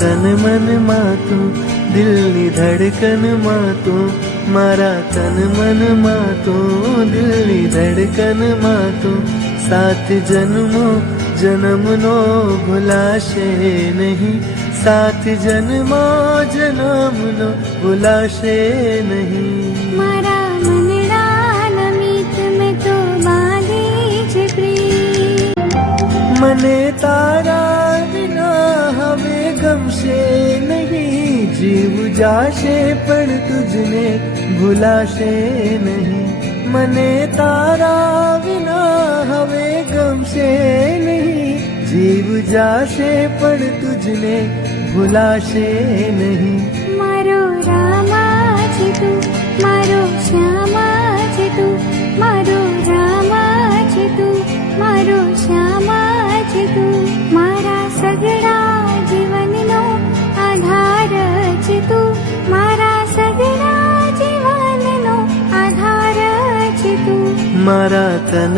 તન મનમાં તું, દિલની ધડકનમાં તું, મારા તન મનમાં તું, દિલની ધડકનમાં તું, સાત જન્મો જન્મનો ભૂલાશે નહીં, સાત જન્મો જન્મનો ભૂલાશે નહીં. મારા મનડાના મીત મેં તો બાંધી છે પ્રીત, મને તારા વિના હવે ગમશે નહીં, જીવ જાશે પણ તુજને ભૂલાશે નહીં. મને તારા વિના હવે ગમશે નહીં, જીવ જાશે પણ તુજને ભૂલાશે નહીં. મારો રામા છે તું, મારો શ્યામા છે તું, મારો રામા છે તું, મારો શ્યામા છે તું, મારા સગડા જીવનનો આધાર છે તું, મારા સગડા જીવનનો આધાર છે તું. મારા તન